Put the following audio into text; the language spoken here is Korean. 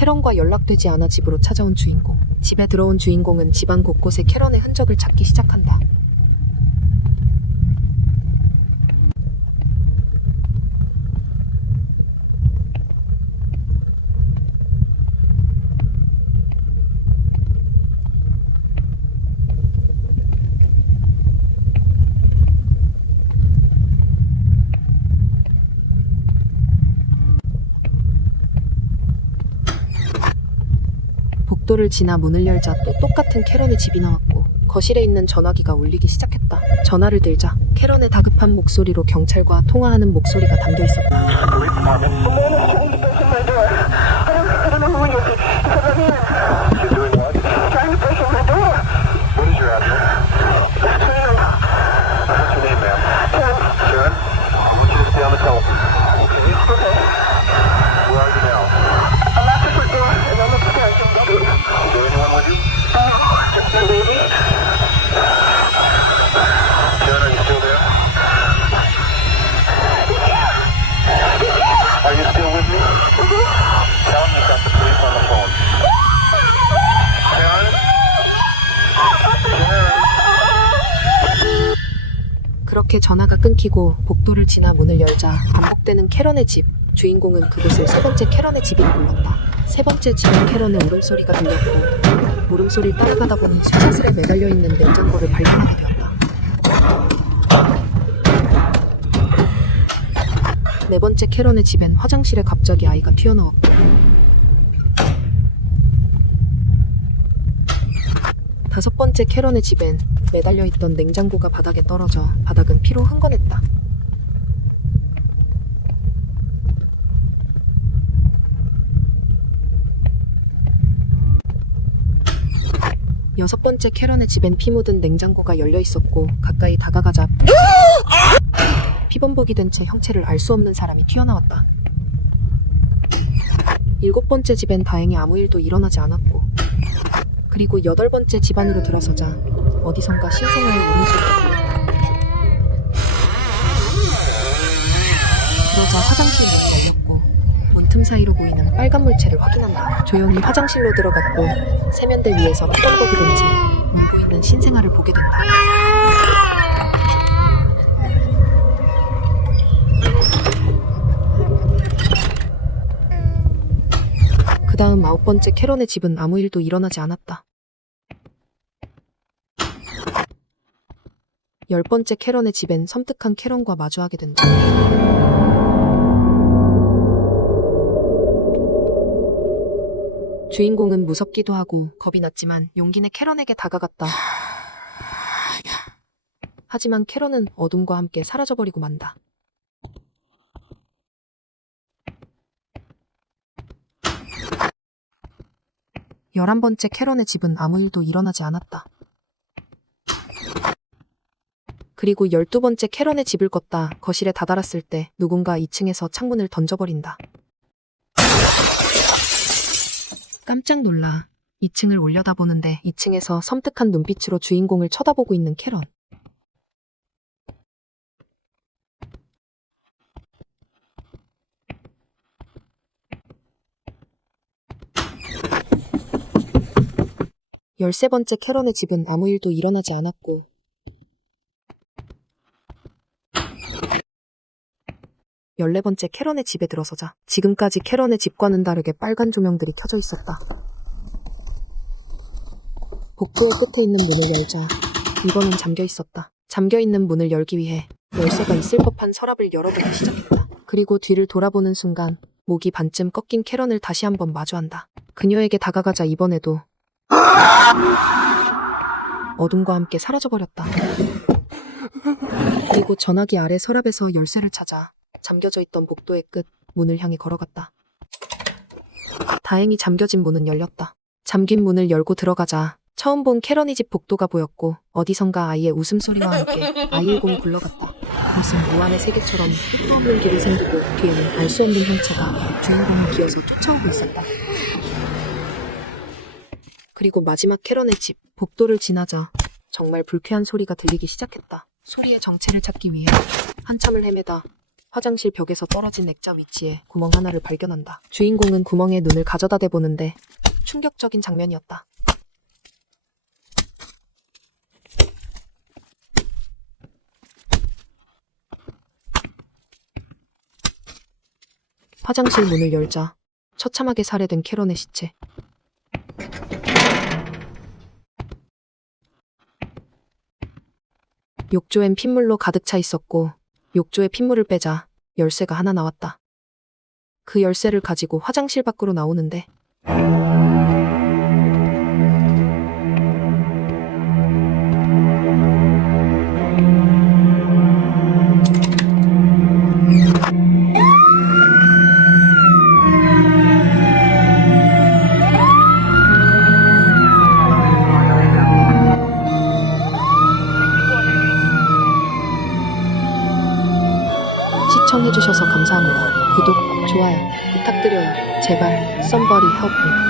캐런과 연락되지 않아 집으로 찾아온 주인공. 집에 들어온 주인공은 집안 곳곳에 캐런의 흔적을 찾기 시작한다. 복도를 지나 문을 열자 또 똑같은 캐런의 집이 나왔고 거실에 있는 전화기가 울리기 시작했다. 전화를 들자 캐런의 다급한 목소리로 경찰과 통화하는 목소리가 담겨 있었다. 그렇게 전화가 끊기고 복도를 지나 문을 열자 반복되는 캐런의 집. 주인공은 그곳을 세 번째 캐런의 집이라 불렀다. 세 번째 집은 캐런의 울음소리가 들렸고 울음소리를 따라가다 보니 쇠사슬에 매달려 있는 냉장고를 발견하게 되었다. 네 번째 캐런의 집엔 화장실에 갑자기 아이가 튀어나왔고 다섯 번째 캐런의 집엔 매달려 있던 냉장고가 바닥에 떨어져 바닥은 피로 흥건했다. 여섯 번째 캐런의 집엔 피 묻은 냉장고가 열려 있었고 가까이 다가가자 피범벅이 된 채 형체를 알 수 없는 사람이 튀어나왔다. 일곱 번째 집엔 다행히 아무 일도 일어나지 않았고 그리고 여덟 번째 집 안으로 들어서자 어디선가 신생아의 울음소리가 들렸다. 그러자 화장실 문이 열렸고 문틈 사이로 보이는 빨간 물체를 확인한다. 조용히 화장실로 들어갔고 세면대 위에서 된채 울고 있는 신생아를 보게 된다. 다음 아홉 번째 캐런의 집은 아무 일도 일어나지 않았다. 열 번째 캐런의 집엔 섬뜩한 캐런과 마주하게 된다. 주인공은 무섭기도 하고 겁이 났지만 용기 내 캐런에게 다가갔다. 하지만 캐런은 어둠과 함께 사라져버리고 만다. 열한 번째 캐런의 집은 아무 일도 일어나지 않았다. 그리고 열두 번째 캐런의 집을 걷다 거실에 다다랐을 때 누군가 2층에서 창문을 던져버린다. 깜짝 놀라 2층을 올려다보는데 2층에서 섬뜩한 눈빛으로 주인공을 쳐다보고 있는 캐런. 열세 번째 캐런의 집은 아무 일도 일어나지 않았고 열네 번째 캐런의 집에 들어서자 지금까지 캐런의 집과는 다르게 빨간 조명들이 켜져 있었다. 복도의 끝에 있는 문을 열자 이번엔 잠겨 있었다. 잠겨 있는 문을 열기 위해 열쇠가 있을 법한 서랍을 열어보기 시작했다. 그리고 뒤를 돌아보는 순간 목이 반쯤 꺾인 캐런을 다시 한번 마주한다. 그녀에게 다가가자 이번에도 어둠과 함께 사라져버렸다. 그리고 전화기 아래 서랍에서 열쇠를 찾아 잠겨져 있던 복도의 끝 문을 향해 걸어갔다. 다행히 잠겨진 문은 열렸다. 잠긴 문을 열고 들어가자 처음 본 캐런이 집 복도가 보였고 어디선가 아이의 웃음소리와 함께 아이의 굴러갔다. 무슨 무한의 세계처럼 끝도 없는 길을 생기고 뒤에는 알 수 없는 형체가 주인공을 기어서 쫓아오고 있었다. 그리고 마지막 캐런의 집 복도를 지나자 정말 불쾌한 소리가 들리기 시작했다. 소리의 정체를 찾기 위해 한참을 헤매다 화장실 벽에서 떨어진 액자 위치에 구멍 하나를 발견한다. 주인공은 구멍에 눈을 가져다 대보는데 충격적인 장면이었다. 화장실 문을 열자 처참하게 살해된 캐런의 시체. 욕조엔 핏물로 가득 차 있었고 욕조에 핏물을 빼자 열쇠가 하나 나왔다. 그 열쇠를 가지고 화장실 밖으로 나오는데 시청해주셔서 감사합니다. 구독, 좋아요 부탁드려요. 제발 somebody help me.